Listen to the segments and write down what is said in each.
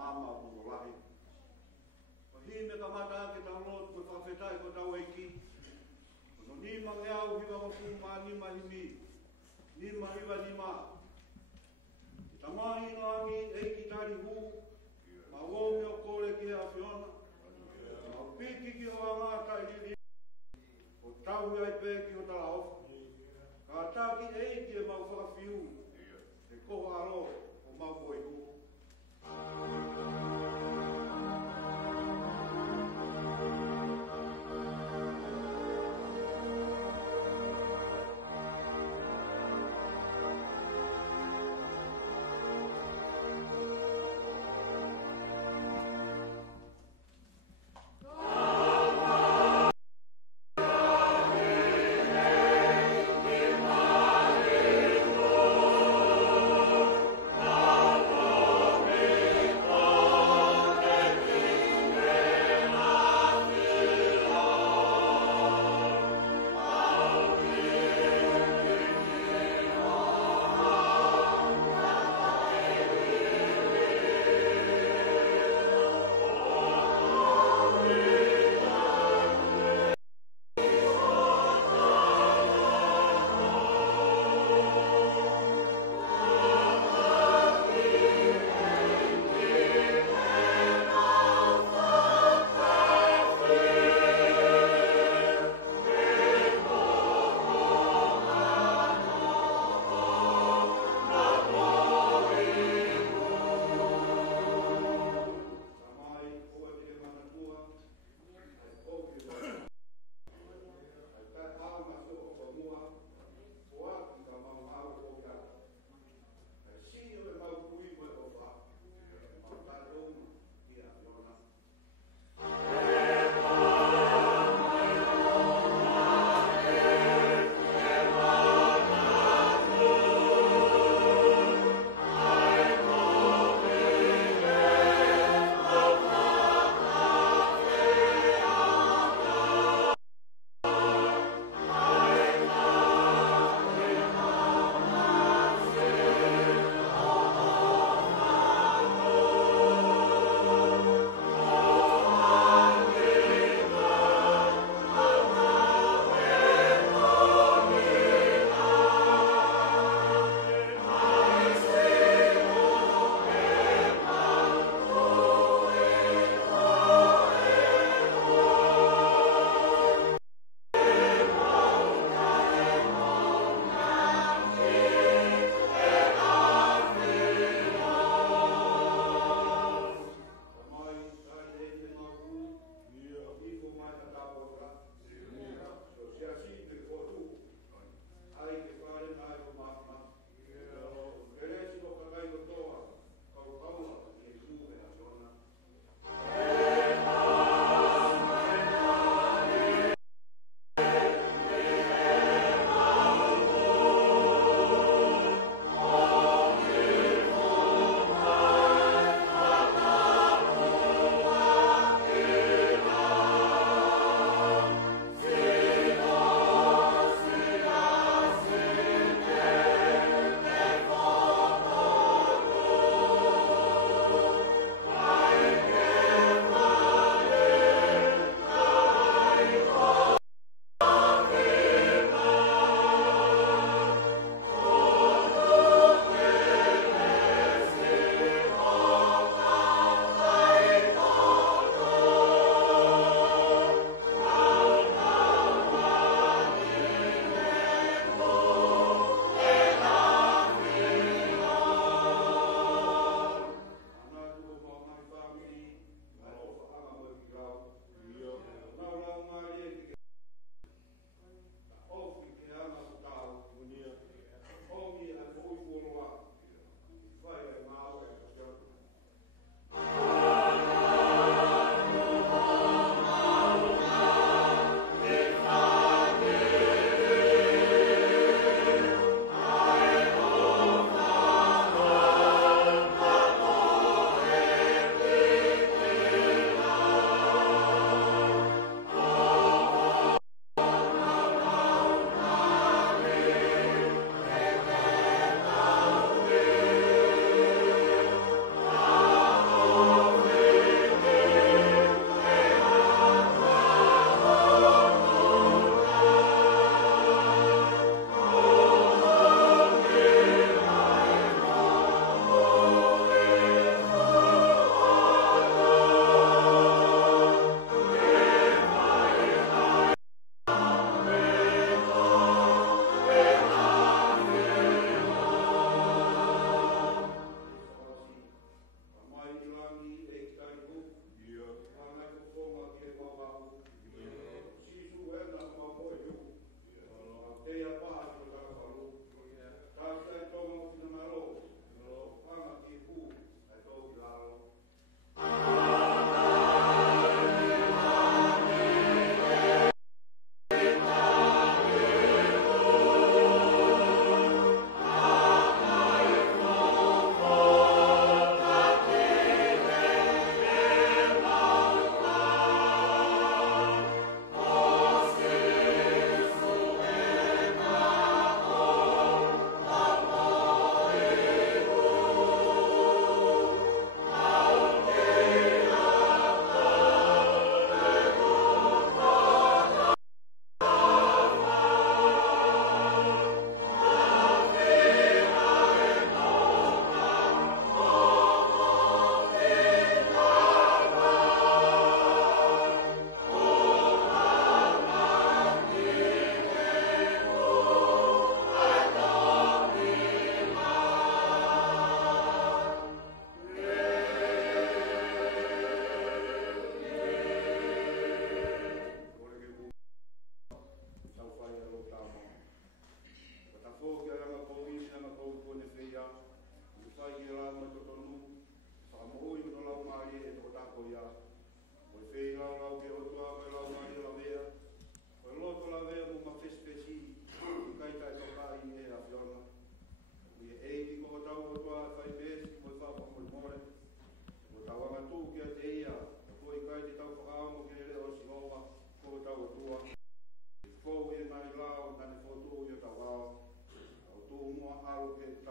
mama o molahi. Hi me ka mata ke tau lot ko whawhetai ko tau eiki. No ni mange au hiwa mafu ma ni mahimi. Ni mahiwa ni ma. I tamahi no angi eiki tari hu. Ma womi o kore ki a whiona. Ma piki ki o angata i lili. O tau ai pē ki o tala ofu. Ka taki eiki e mau whakawhiu. E koho aro o mau koi hu.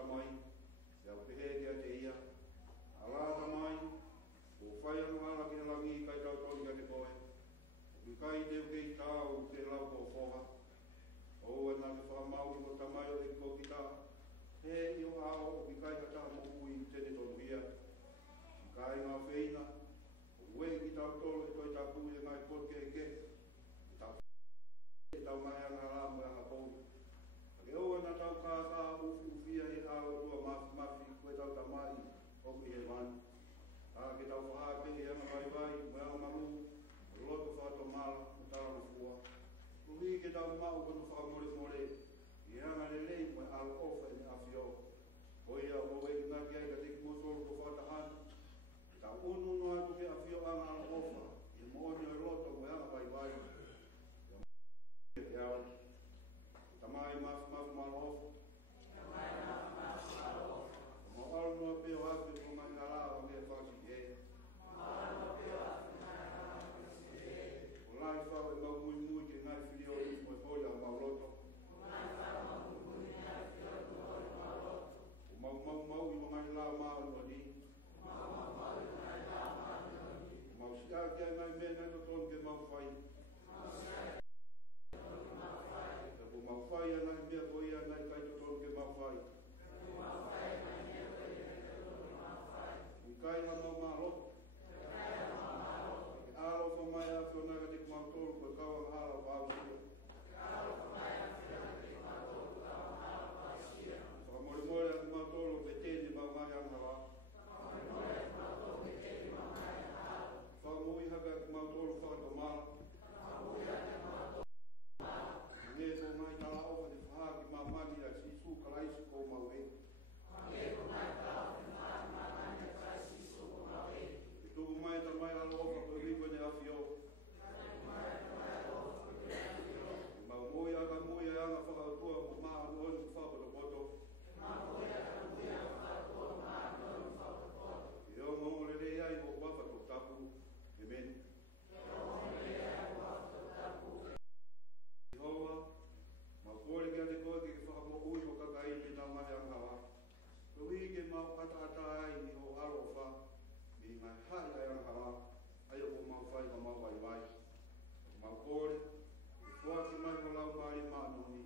mai, ia pehe kia te ia, alata mai, o whai anu ala ki langi kai tau toni ka te koe, o kai te ukei tau te lau ko whoha, o ana te whamau ki ko tamai o te ko ki tā, he i o ao o ki kai ka taha mo ui tene tonu hia, kai ngā whina, o ue ki tau tolu e toi tā kui e ngai pot ke ke, tau mai anga rāmu anga pou. Ake o ana tau kātā ufi ufia he awa tua mafi koe tau tamai o ki he mani. Ake tau whaha ke he anga vai me anga mamu, loto whato mala, o tala na fua. Uhi ke tau mau kono whakamore more, i anga lelei me ala ofa e ne awhio. Hoi a o wei ngaki ai ka teki motoro ko whatahan, ka unu noa tuke awhio anga ala ofa, i mooni o loto me anga vai. Tamai mafu malo. Mo alu no peo hape ko mai ngala o me whasi e. O lai whau e mau mui ke ngai whirio i mo e hoi a mauloto. O mau i mo mai la mau o ni. Mau sia kia ngai mena to ton ke mau whai. Mau whai ana i mea koi ana i kai totoro ke mau whai. I kai ha mau maro. Ke aro whamai a whionaga te kumau tolu koe kaua ngāra o pāu sia. Whakamore a kumau tolu pe tēne mau mai anga wā. Whakamui haka a kumau tolu whakato mara. Nge ko mai tala ofa te whaha ki mamani a sisu kalaisi ko maue. E tuku mai ta mai ala ofa ko ripo ne awhio. E mau moi aka moi a anga whakautua mo maa noe ku whakotopoto. E o mo le rei ai ko wafa to tapu. Amen. Jehovah, ma kore kia te koe ke whakamo ui o kakai me nau mai angawa. Kui ke mau patata ai ni o arofa, mi mai hai ai angawa, ai o mau whai ka mau vai vai. Mau kore, kua ki mai ko lau pari mānoni.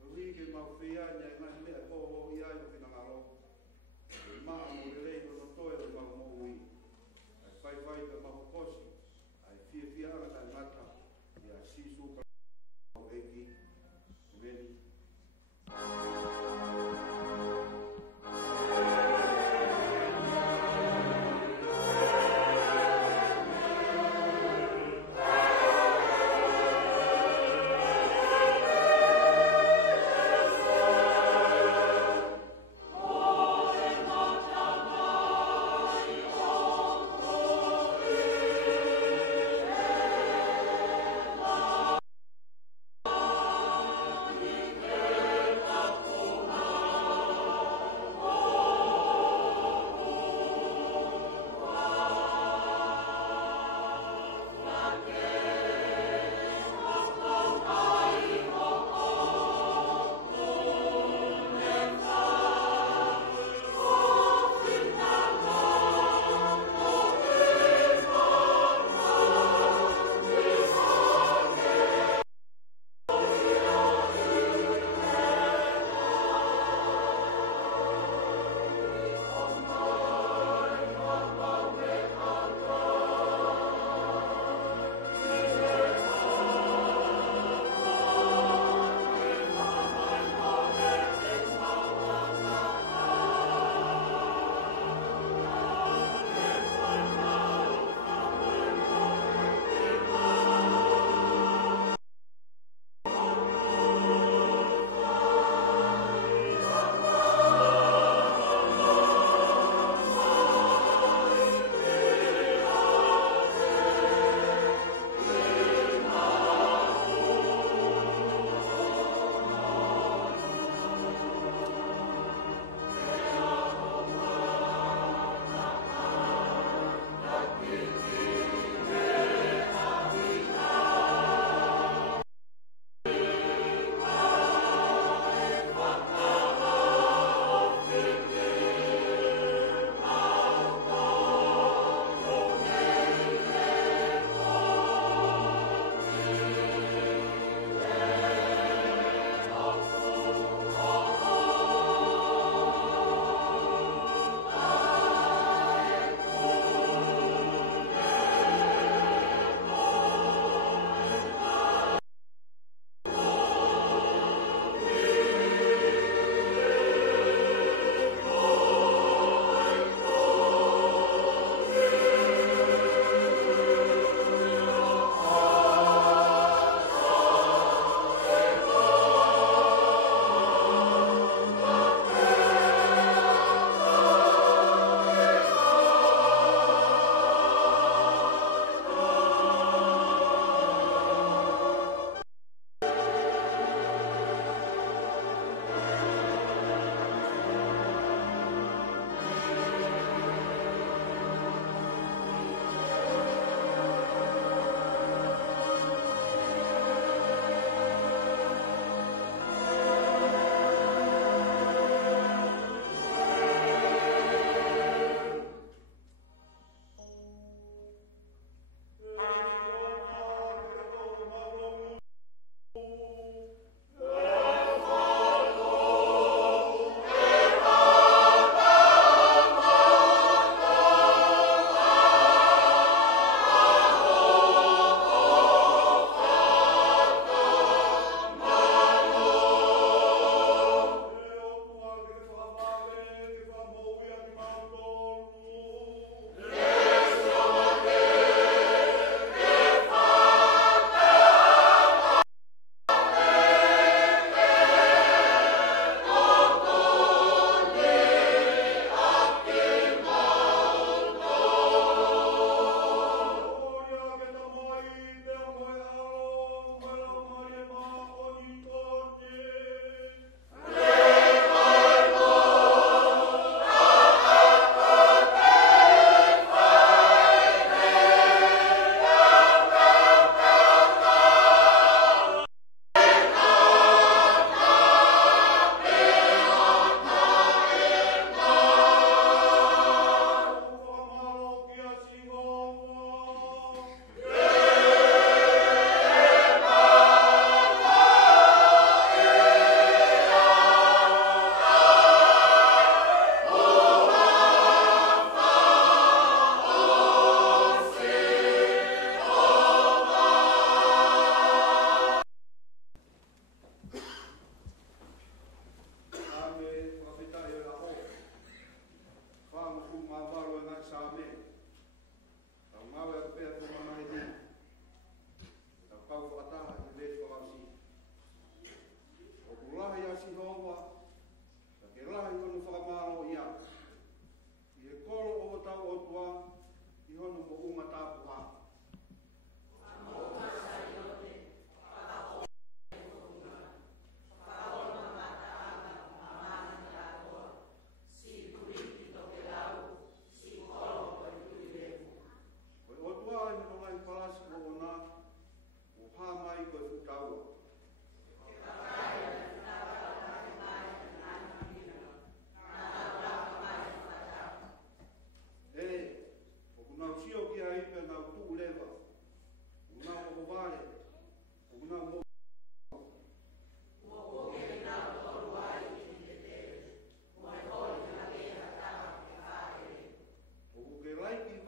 Kui ke mau whia ni ai mai mea ho i ai o kina ngaro. Maa mo le rei kono toe o mau mo ui. Ai whai whai ka mau kosi, ai fia anga tai mata, ia sisu ka Eki, Amen. Oh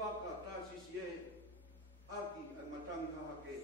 paka tāsisi e aki ai matangi hahake.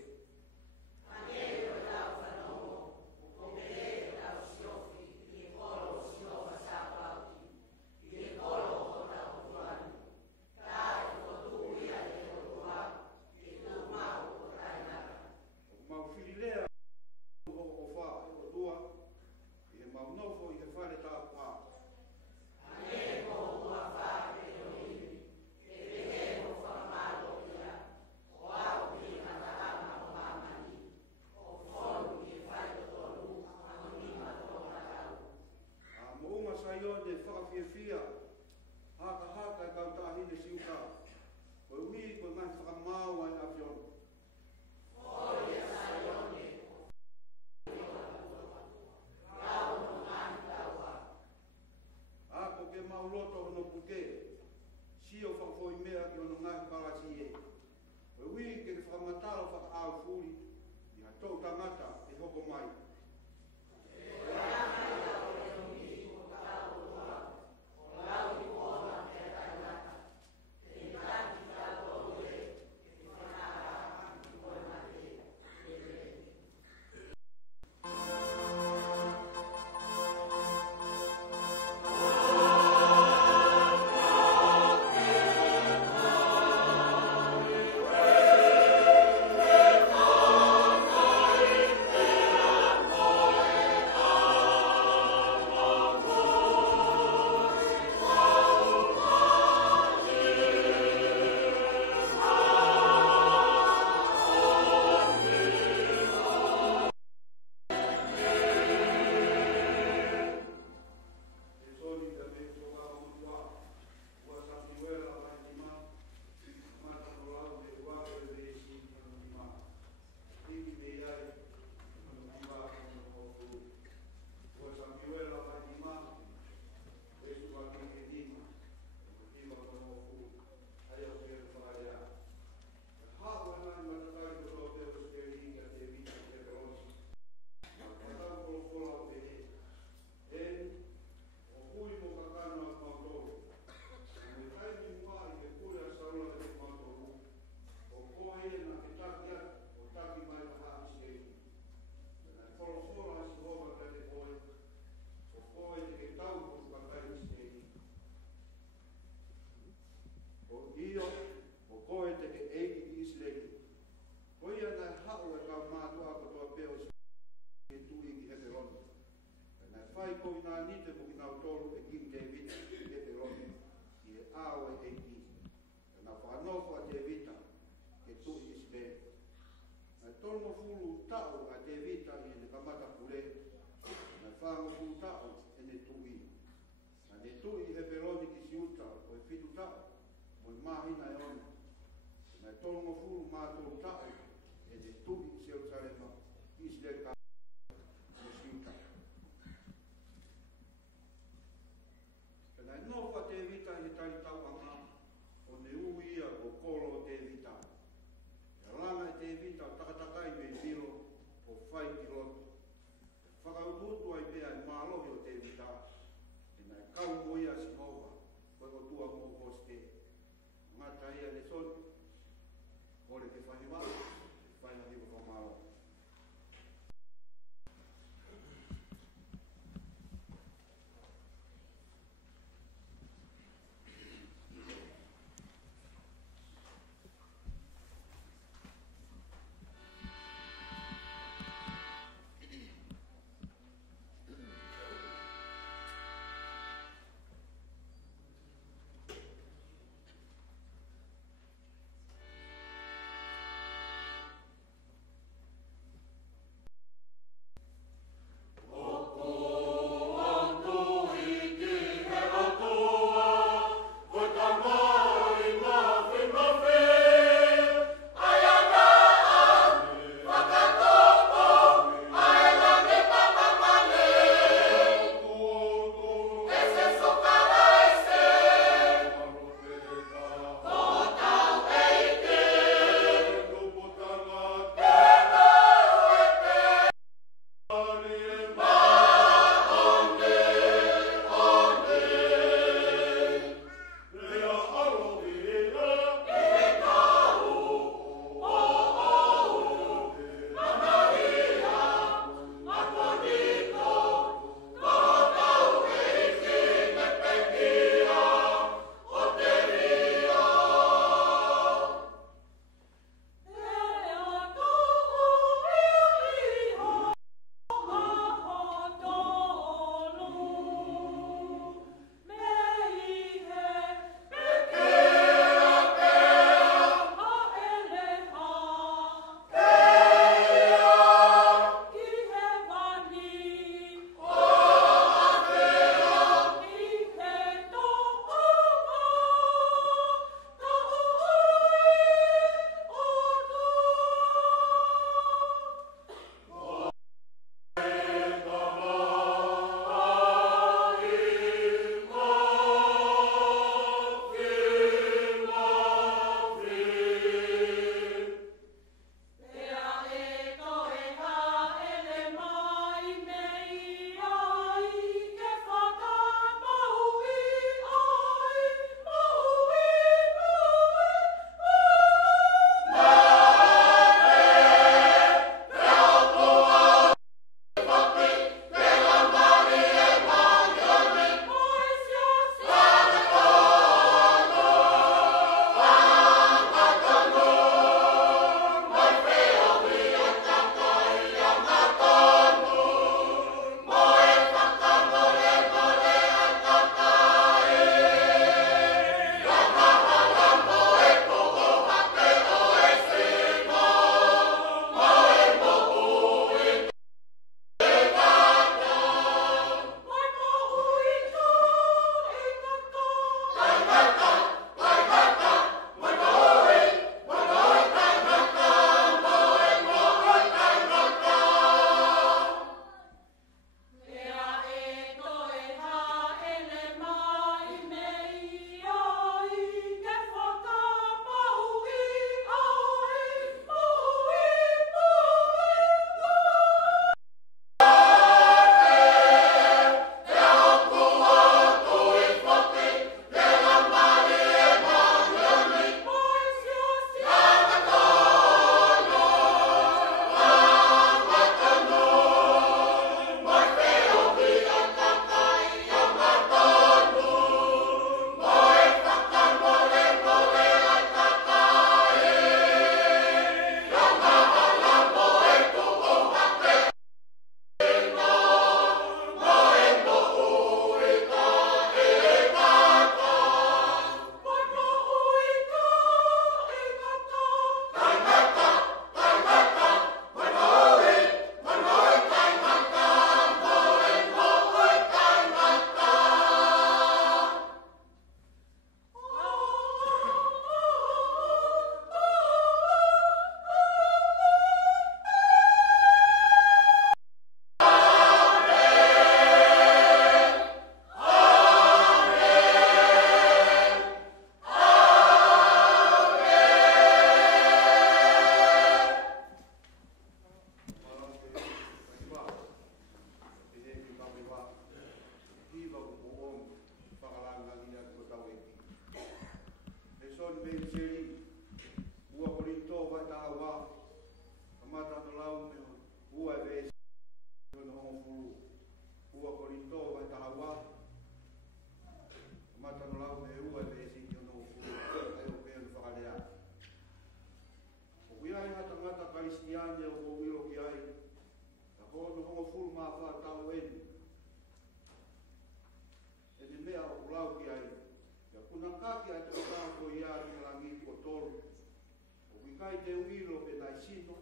kai te uilo pe nai sino,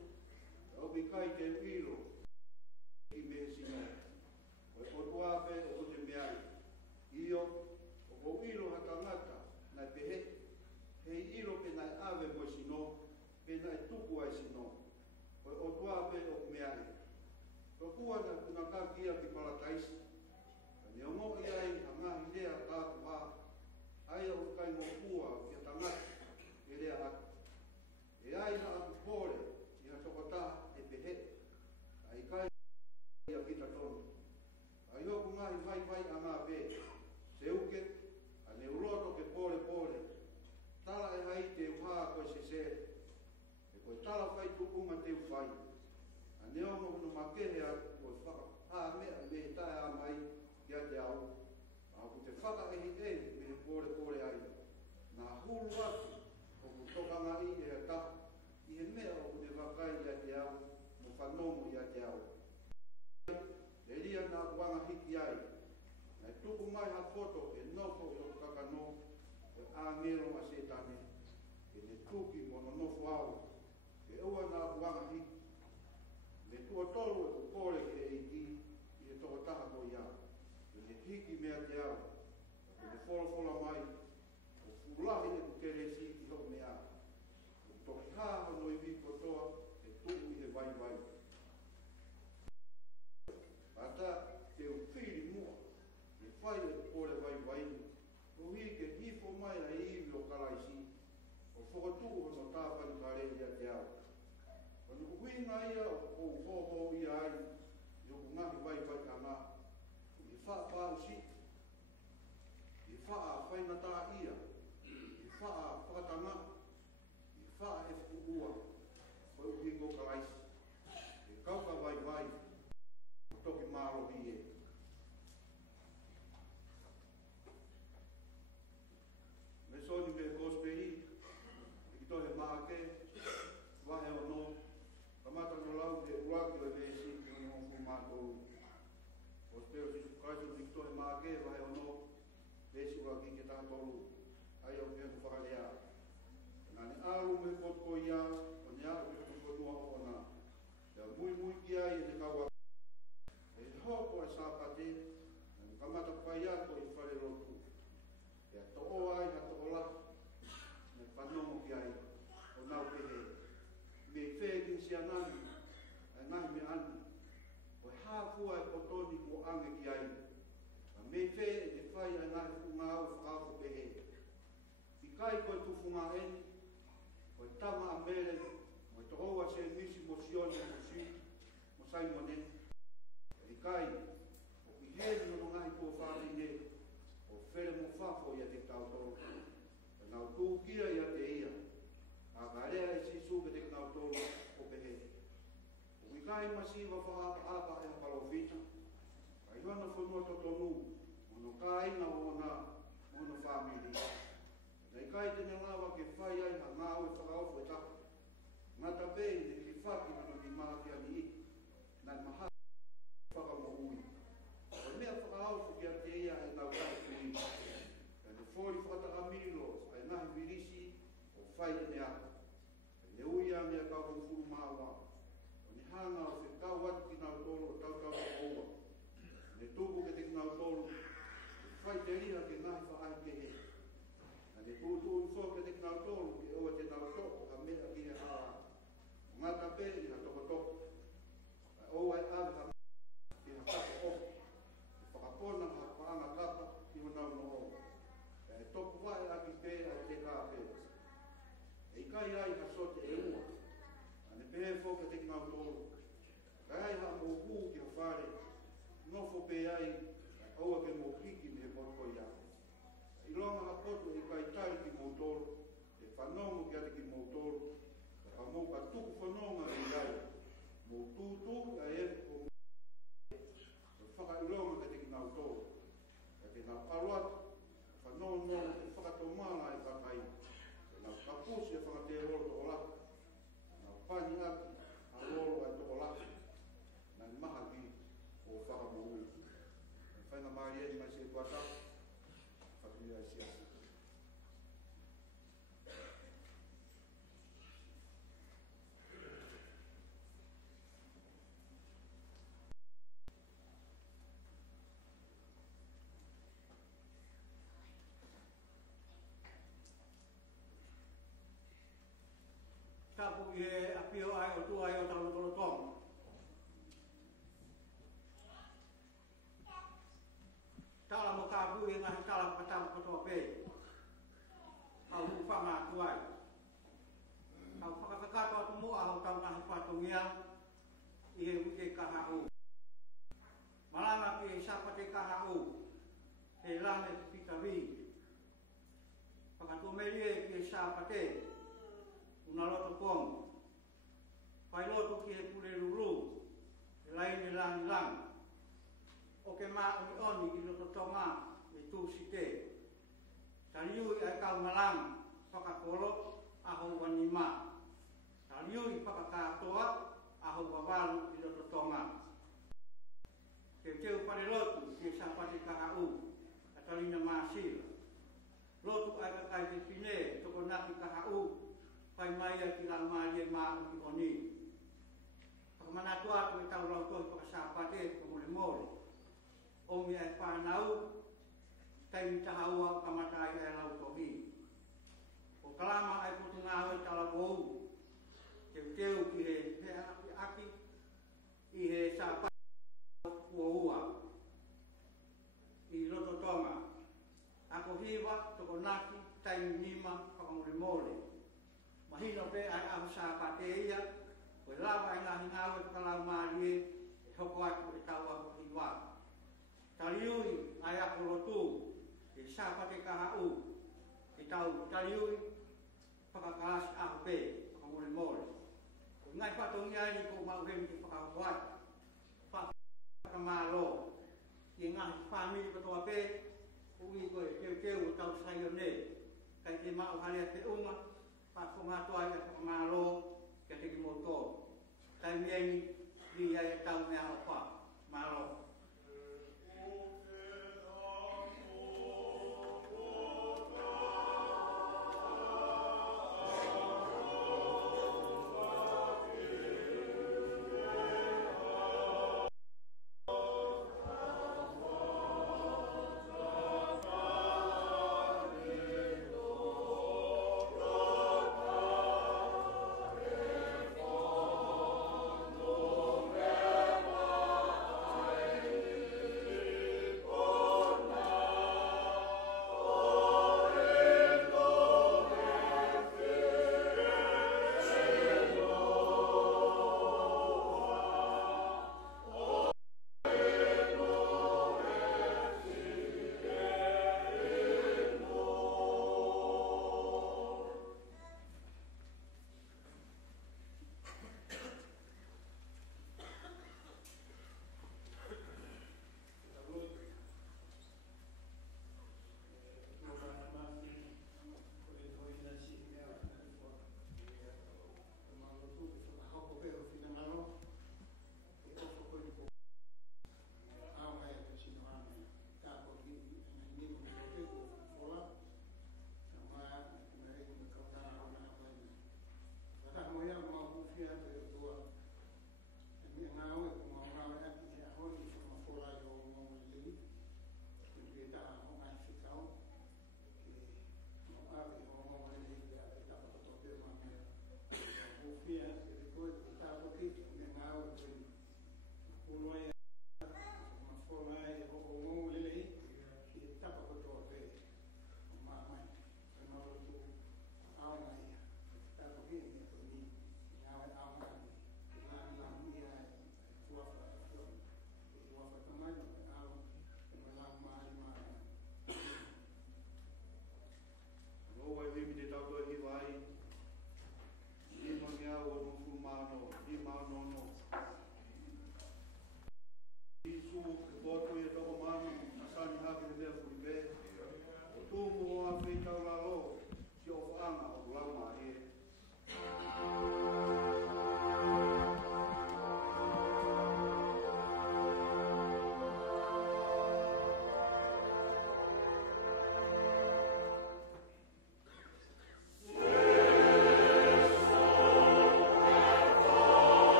o bi kai te uilo ki me sino. O tuape o te meai. Io, o uilo hakangata, nai pehe, hei ilo pe nai ave mo sino, pe nai tuku ai sino. O tuape o meai. O kua na kakia ki palataisi. Ni o mo iai hanga hidea tāku hā. Ai o kai mo kua ki a tangata, e rea atu. E ai na atu pore, i ha tokota e pehe. Ai kai i a kita tonu. Ai hoku ngahi vai a ngā pē. Se uke, a ne uroto ke pore. Tala e hai te uha koe se se. E koe tala whai tukunga te uwhai. A ne ongo hunu makehe a koe whaka. Ha mea me tae a mai ki a te au. A ku te whaka ehi me pore ai. Nā hulu atu, o ku toka ngā i e ta. I he mea o ku te wakai i a te au. Mo whanomu i a te au. E ria nā kuanga hiki ai. Nai tuku mai ha foto e nofo i o kakano. E āngero ma se tane. E ne tuki mono nofo au. E ua nā kuanga hiki. Me tua tolu e kore ke e iti. I e toko taha ko ia. E ne hiki mea te au. E ne wholofola mai. O fulahi e ku keresi i ho mea. O toki haha no i viko toa. E tuku i he vai. Ata te uwhiri mua, e whai e kore vai. O hi ke hifo mai a iwi o karaisi, o whakatuku no tāpani kare ia te au. O ni uhinga ia o hoho ia ai, i o ngahi vai ka ngā. I wha pāu si, i wha whainata ia, i wha whakatanga, i wha e whukua, o uhingo karaisi. E kauka vai. Toki mālo hi e. Me soni me kosperi, e ki tohe maake, wahe o no, kamata no lau te uaki o me si ki o ngongu mātou. Kospero si sukaisu ki tohe maake, wahe o no, pesi uaki ke tātolu, ai au ke whakalea. Nani alu me kotko ia, o ni alu me kotko tua o na. Ia mui ki ai e te kaua. E hoko e sāpate, na kamata pai ako i whare rotu. E a to'o ai, a to'o la, na whanongo ki ai, o nau pehe. Me whēkin si anani, a ngahi me ani, o e hākua e potoni ko ange ki ai. A me whē e te whai a ngahi whunga au whakako pehe. I kai koe tu whunga eni, o e tama a mere, o e to'oa se misi mo sioni mo si, mo saimone. I kai, o ki heri no ngai kua whāri ne, o where mo whafo ia te tautoro. E nau tūkia ia te ia, a ka rea e si suke te tautoro o pehe. O ki kai masiwa whaapa e palofita, ka iwana whanua totonu, o no kaina o na, o no whamiri. Nei kai tene lawa ke whai ai ha ngāu e whakaofu e taka. Ngata pēi ne ki whaki no ki mātia ni i, nai maha. Whakamo ui. O mea whakahaufu ki a te ia e nau kai kui. E ne whori whakataka milo, ai nahi virisi, o whai e ne aka. E ne ui a mea kau furu māua. O ne hanga o se kau atu ki nau tolu o tau o oua. Ne tuku ke te ki nau tolu, e whai te riha ke nahi whaai ke he. E ne tūtu i whau ke te ki nau tolu, ke oa te nau toko, a mea ki he haa. Ngata pē i ha toko toko. Oua e ave ha kapa o, e whakapona ha whaanga kapa i ho nau no o. E toku wae a ki pē a te kāpē. E i kai ai ha sote e ua, a ne pē whoka te kinau tōru. Kai ai ha mō hū ki ho whare, nofo pē ai, aua ke mō hiki me mō ia. I longa ha poto i kai tari ki mō tōru, e whanongo ki ate ki mō tōru, ka mō ka tuku whanonga i ai, mō tūtū a e o whakailonga ka te ki nau tō. Ka te nau aruat, whanono, e whakatomana e whakai. Ka nau kapusi e whakate rolo tō laki. Ka nau pani aki, a rolo e tō laki. Nai maha ki o whakamohui. E whainga maari e mai se kuata, whakira e siasi. tapu i e apio ai o tua i o tau tolo tonga. Tala mo ka pui ngahi tala patau katoa pe. Au hufanga atu ai. Au whakakakato atu mua au tau ngahi patungia i he wike kaha u. Malanga ki e sapate kaha u. He lane te pitawi. Whakatua merie ki e sapate. Una loto kong. Pai loto ki e pule ruru. E laini langi langi. O ke maa oni oni ki loto tonga e tu site. Taliui ai kau malang whakakolo aho wanima. Taliui whakakatoa aho wawalu ki loto tonga. Teu pare lotu ki e sapate kaha u. Katalina maasila. Lotu ai kakai te pine toko naki kaha u. Pai mai a ki lang maa ye maa oni oni. Whakamanatu atu e tau rau tohi whakasapate kamole mole. Omi ai whanau, taimi tahaua kamatai ai lau tohi. O kalama ai putu ngāwe tala wou, teu ki he aki, i he sāpai ua. I roto tonga. Ako hiwa, toko naki, taimi nima, whakamole mole. Mahino pe ai ahu sāpate ia, koe lawa ai ngahi ngāwe whakalau maarie, e hoko atu e tau ahu hiwa. Taliui ai ako lotu, e sapate kaha u, e tau taliui, whakakalasi aho pe, whakamole mole. Ngai whatongi ai ko mauhemi te whakahuat, whakamalo, i ngahi whamiri katoa pe, ui koe teu o tau saio ne, kai te mau halea te unga, whakongatua ai whakamalo, kia te ki moto. Tai miengi, li ai e tau mea hao wha, malo. Oh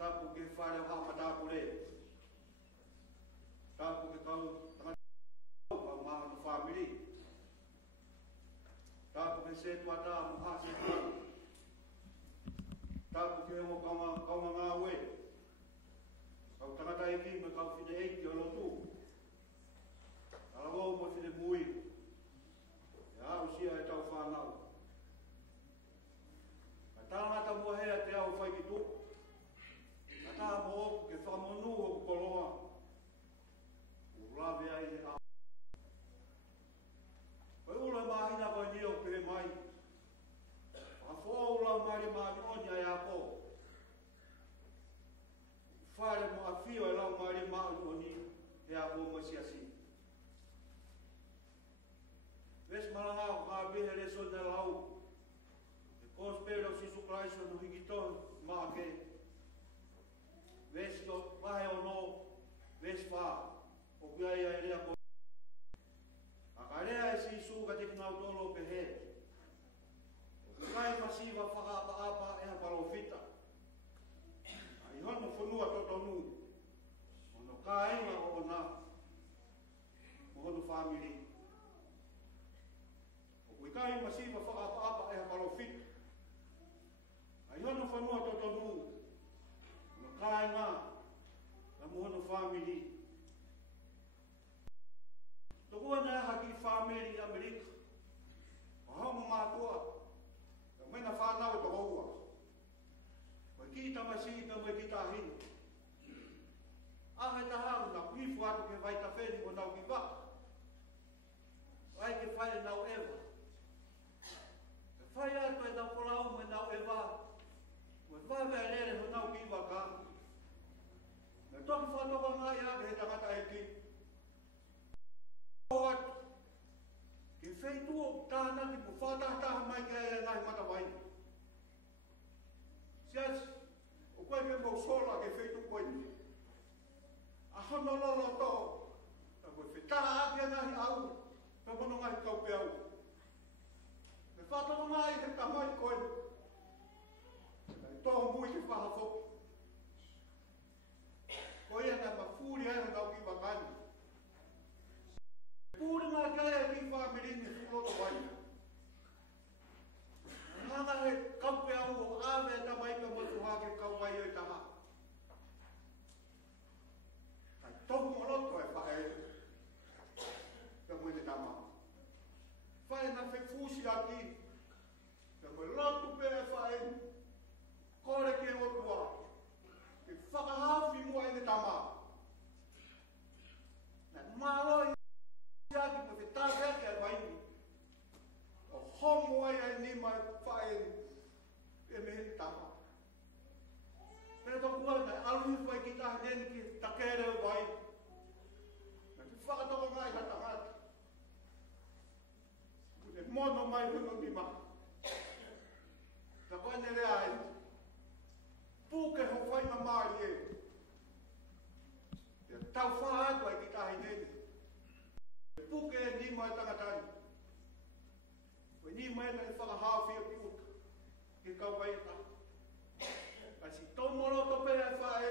tapu ke whare o hama tapu re. Tapu ke kau tangata o maha no whamiri. Tapu ke se tuata mo hasi tuan. Tapu ke mo kaunga ngā ue. Kau tangata eki me kau whine eiki o lotu. Ala wau mo whine mui. E au sia e tau whanau. A tangata mua hea te au whai ki tuku. A tā mo oku ke whamonu o koloa. Ulawe ai he au. Pai ula mahina vai ni o pe mai. A fua ula mari mani onia e apo. Whare mo a fio e lau mari mani oni e apo mo siasi. Ves malanga o ka behe le so de lau. E kospero sisu Christo no hikiton maa ke. Ves o pahe o no. Ves wha. O kuai ai rea ko. A ka rea e sisu ka te kinau tolo pe he. O kai masiva whakaapa apa e ha parofita. Ai hono whanua totonu. Ono ka inga o na. Mo hono family. Kai masiva whakaapa e ha parofita. Ai hono whanua totonu. No kai ngā. Na mohono family. Tokua na haki family Amerika. O hama mātua. Ka mena whanau e tokoua. Koe ki tamasita mo e ki tahini. Ahe tahau na kuifu atu ke vai tawheni o nau ki waka. Ai ke whae nau ewa. Whai atu e nau polau me nau e wā. Ue whawe a lere ho nau ki waka. Me toki whanova ngai ake he tangata e ki. O atu. Ke wheitu o tāna ki mo whātātaha mai ki aia ngai mata waini. Sias, o koe me mo sola ke wheitu koe ni. A hono lolo tō. Ta koe whetaha ake ngai au. Ta mono ngai kaupe au. Me whātama ngai he tamai koe. Tō mui ke whahafo. Koe ana ma fūri ai ho tau ki wakani. Pūri ngā kai e ki whamirini whuloto waina. Hanga he kaupe au o āwe e tamai ka motu hake kauwai o i taha. Kai tohu moloto e whae. Ka mui te tama. Whae na whewhusi aki. Ka mui lotu pe e whae. Kore ke otua. Ke whakahawhi mua e te tama. Na maroi. Aki po te tāwheke a waini. O homo ai ai ni mai whae e mehe tama. Pera toku ana, aluhi whai ki tahi neni ki takere o wai. Na te whakatoko ngai hata ngati. Kune mono mai huno ni ma. Ta koene rea ai. Puke ho whai mamari e. Te tau wha atu ai ki tahi neni. Puke e ni mai tangatani. Koe ni mai na i whakahawhi o ki uta. Ki kaupai e ta. Kasi tau moroto pe e whae.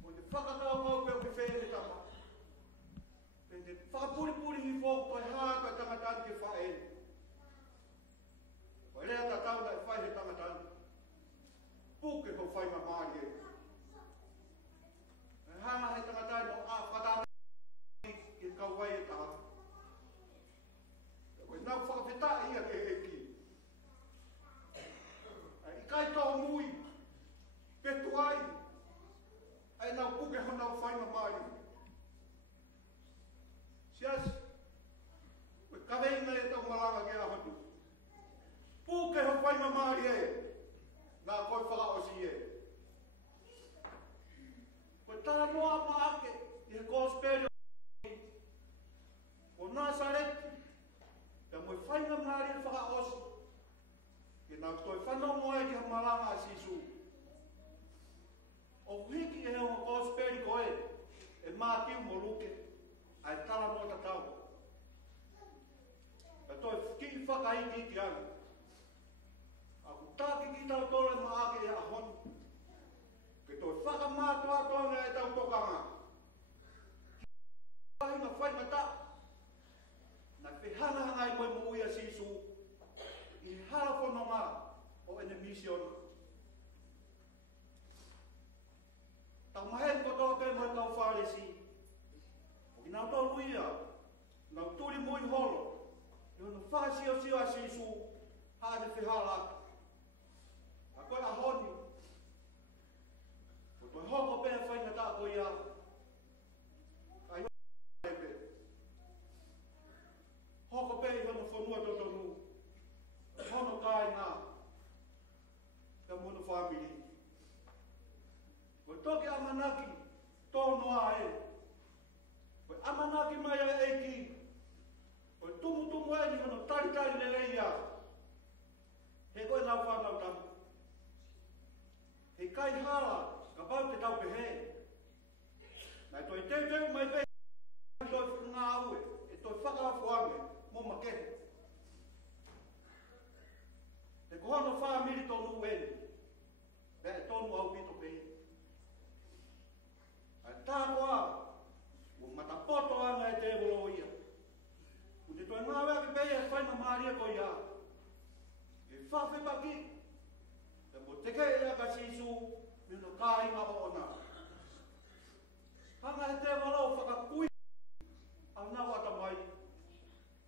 Ko te whakatau kaupe o ki whene tama. Pe te whakapuri hi whoku koe hāka tangatani ki whae. Koe rea ta tau na i whae he tangatani. Puke ho whai mamari e. E hanga he tangatani o a whatana. Ki kauwai e taha. Koe nau whakawheta ia ke eki. I kai tō mui. Petu ai. Ai nau puke ho nau whai mamari. Sias. Koe kaweinga e tau malanga ke ahotu. Puke ho whai mamari e. Nā koe whakaosi e. Koe tā noa maake. I he kōsperi. O Nazaret, te moi whainga ngāri e whakaosi. Ke nā toi whanau moe ki ha malanga a sisu. O hiki e o kōsperi koe, e mātiu mo luke, ai tala mo ta tau. E toi ki whakaiti ki anu. A ku tāki ki tau tole maake e ahon. ia, na turi mui holo, i hono whakasio a Sisu, hae whihala. A koe a honi, o toi hoko pēr whainga tā ko ia, ai hoko hoko pēr i hono whanua totonu, hono kai ngā, ka mono whamiri. Koe toke amanaki, tōno a e, koe amanaki mai a eiki, koe tumu e ni hono tari le leia, he koe nau whanau tamu. He kai hala, ka pau te tau pehe. Nai toi teu mai pe, toi ngā aue, e toi whakaafuange, mō makehe. Te kohono whamiri tonu eni, pea e tonu au pito pehe. Ai tā koa, o matapoto anga e te evolo ia. O te toi ngā wea ki pehe e whaina maaria ko ia. E whawhi paki, te kei ea ka Sisu, me no kāinga o ona. Hanga he te walau whakakui, au nau ata mai,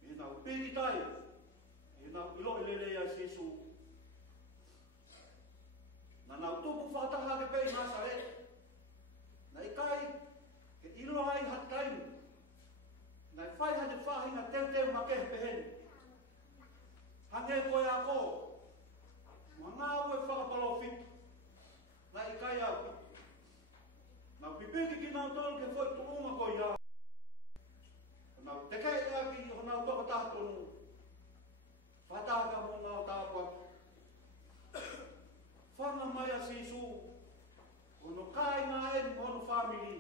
e nau piritai, e nau ilo ilele a Sisu. Na nau tupu whataha ke pei Nasare, na ikai, ke ilo ai hatainu, na i whai hane whahinga teu makehe peheni. Hange koe a ko, ma ngā ue whakapalo whitu, na i kai au. Nā pipiki ki nau tolu ke whoi tuunga ko ia. Nau tekei ea ki ho nau toka tātonu, whataka mo nau tāpua. Whanga mai a Sisu, ono kai ngā eni mo ono whamiri.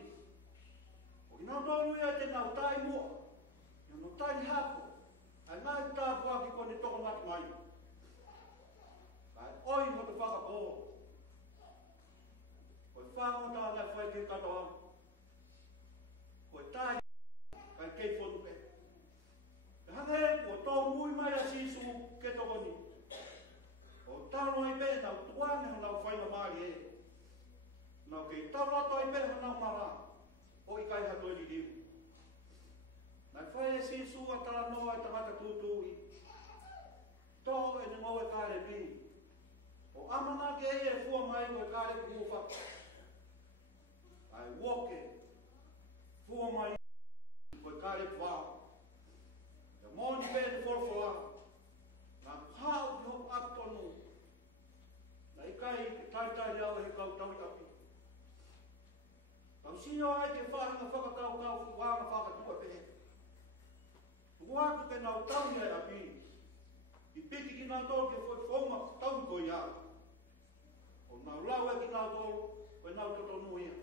O ki nau tolu ea te nau tai mua, i ono tai hapo, ai ngā i tāpua ki kone toka mati mai. Oi mo te whakapō. Koe whangota nai whai ke katoa. Koe tāi kai kei whonu pe. Te hanga e kua tō mui mai a Sisu ke tokoni. O tāno ai pe nau tuane ho nau whaina maari e. Nau kei tau rato ai pe ho nau mara. O i kai hato i riu. Nai whai e Sisu a tala noa e tangata tūtui. Tō e ni ngau e kāre pii. O amana ke e fua mai koe kāre kuhuwha. Ai woke, fua mai koe kāre whao. Ia mōni pēne whorwhora, nā hao ki hop aptonu. Nā ikai ke taitai au he kau taui api. Tau sino ai ke whahinga whakakau wāna whakatua pehe. Tuku atu ke nau taui ai api. I piki ki nau tolu ke whauma taui ko ia. O nau lau e ki nau tolu, koe nau totonu ia.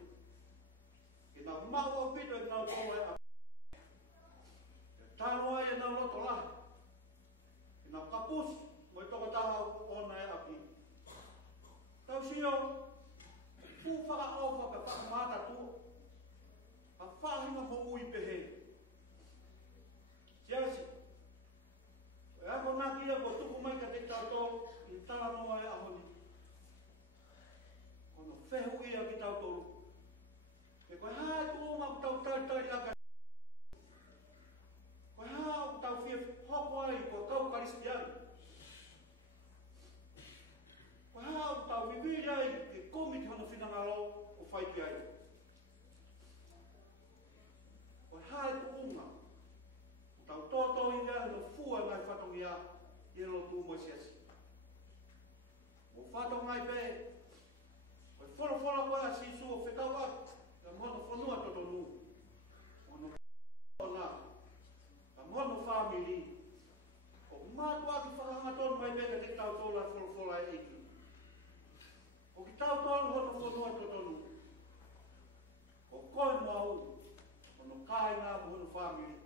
Ke nau mau au pito e ki nau tolu e api. Ke tāno ai e nau loto lahi. Ke nau kapus, mo i toka taha ona e api. Tau sio, fu whaka au whaka whaka mata tua. A whahinga ho ui pehe. Siasi, e ako naki ia ko tuku mai ka te tautolu, i tala noa e ahoni. Kono whehu ia ki tautolu. E koe haa tuo mau tau tari aka. Koe haa o tau whia hoko ai ko kau karistiani. Koe haa o tau viviri ai ke komi ki hono whinangalo o whaiki ai. Koe haa e tuunga. Tau tōtō i ngā no fua ngai whatongi a i ero tū mo siasi. Mo whatongai pē, koe whora koe a Sisu o whetau atu, ka mono whanua totonu. Mono ona, ka mono whamiri. O mātua ki whakahanga tonu mai pē ka te tau tōla whora e eiki. O ki tau tōlu hono whanua totonu. O koe mo au, mono kai ngā mono whamiri.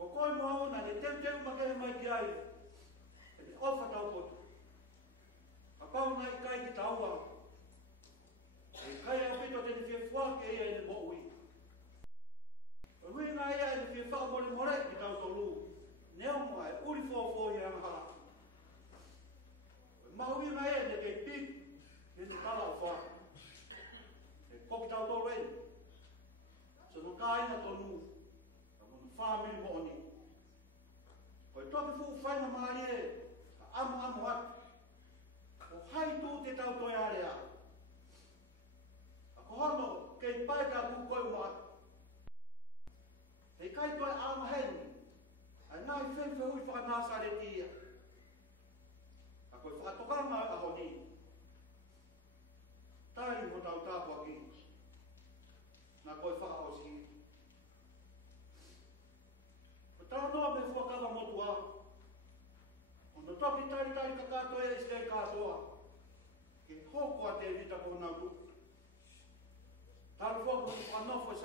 O koe moa ona, ne teu makehe mai ki ai, e te ofa tau koto. A pau nai kai ki taua, e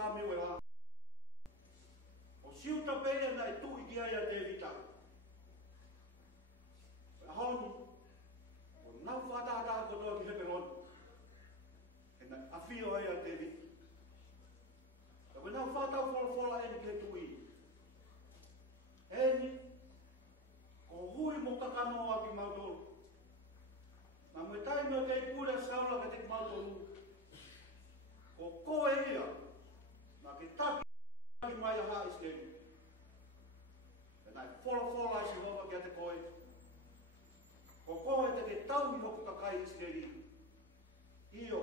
sami o ela. O siuta pele na e tu i kia ia te vita. Ahoni, o nau whatata kotoa ki hepelon. E na awhio ai a te vita. Ka nau whatau whola eni ki he tui. Eni, ko hui mo kakanoa ki mautolu. Na mwe tai meo kei pura saula ka te mautolu. Ko koe ia, na ke taki mai a haa iskeri. E nai whola isi hova ki a te koe. Ko koe te ke tau i hoku kakai iskeri. Io,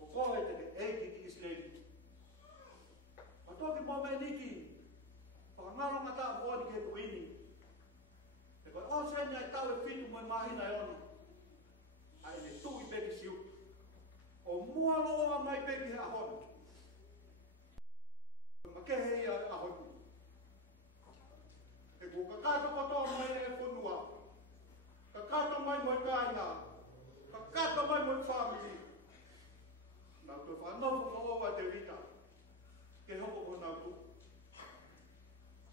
ko koe te ke eiki ki iskeri. Ma toki mō me niki, whakangaro ngata a pōni ke kuini. E koe o seni ai tau e fitu mo e mahina e ono. Ai ne tui peki siu. O mua loa mai peki he ahonu. Ma kehe ia ahonu. E ko kakato kotoa mai e whunua. Kakato mai mo e kāinga. Kakato mai mo e whamiri. Nā tue whanau whakaoa te rita. Ke hoko ko nau tu.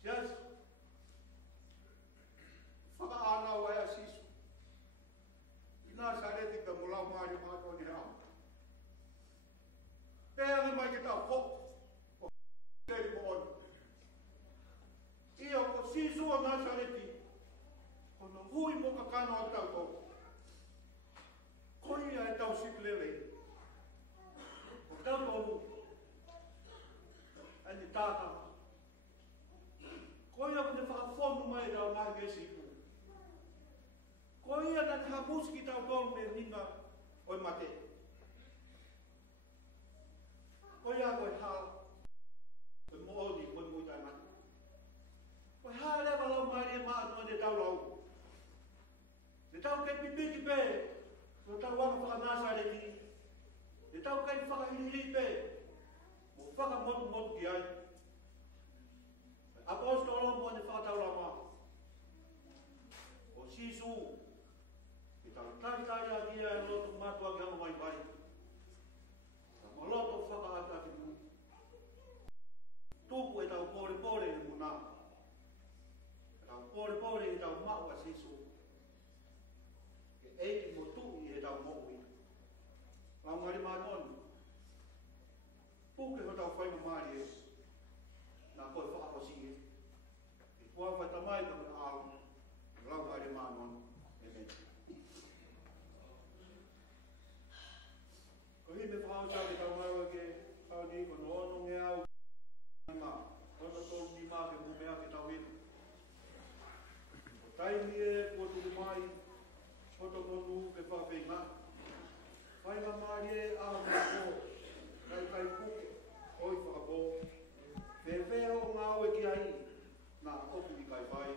Sias. Whakaanau ai a sisu. Ina sareti ka mulau maari mātou ni hea. Pea me mai ke tau hoko. O hei mo oni. Ia ko sisu o nā sareti. Kono hui mo ka kano a tau tō. Koi ai tau siklele. O tau tōru. Ani tāta. Koi au te whakafonu mai rau mai ke siku. Koi ana te hamuski tau tōru me ringa oi mate. Koi a koe hao. Koe moodi, koe muitai mate. Koe haa lewa lau maari e maa noa ne tau lau. Ne tau kei pipiki pē. No tau waka whakanasa reki. Ne tau kei whakahiriri pē. Mo whakamotu ki ai. Apostolo mo ne whakatau lau maa. O sisu. I tau tai a kia e loto matua ki hama mai pai. Ma loto whakaata ki mu. Tuku e tau pore ni muna. E tau pore e tau mau a sisu. E eiti mo tui e tau moui. Lau mari manon. Puke ho tau whainga mari e. Nā koe whakarosi e. E kua whai tamai ka me au. Lau mari manon. Ko hi me whao sa ke tau maua ke tau ni ko noono nge au ma ono tolu ni ma ke mumea ke tau hitu. Ko taimi e kua tulu mai hoto konu ke whawhenga. Whainga maari e au me ko kai kai puke oi whakabo. Whewhea o ngā oe ki ai nā oku i kai pai.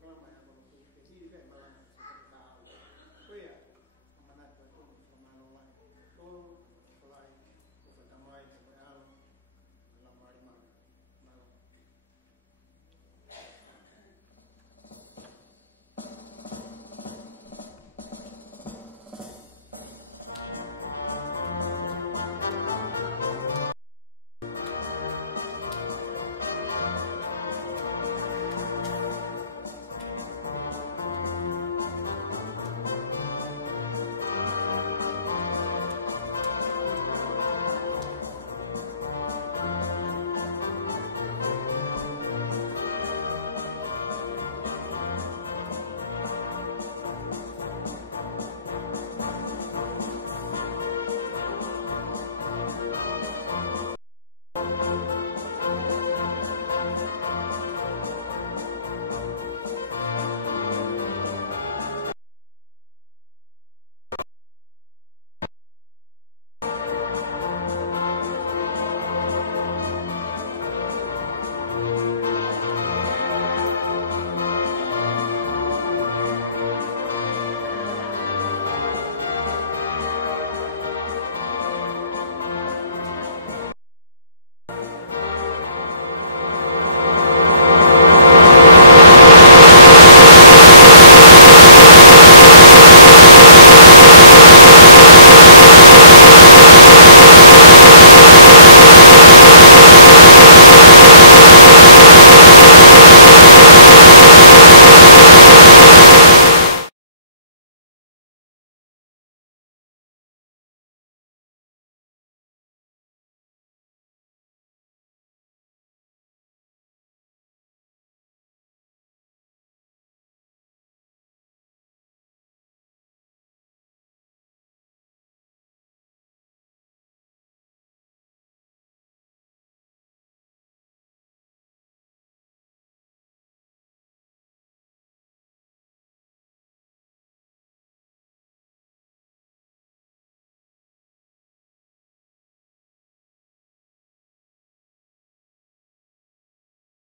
programa ya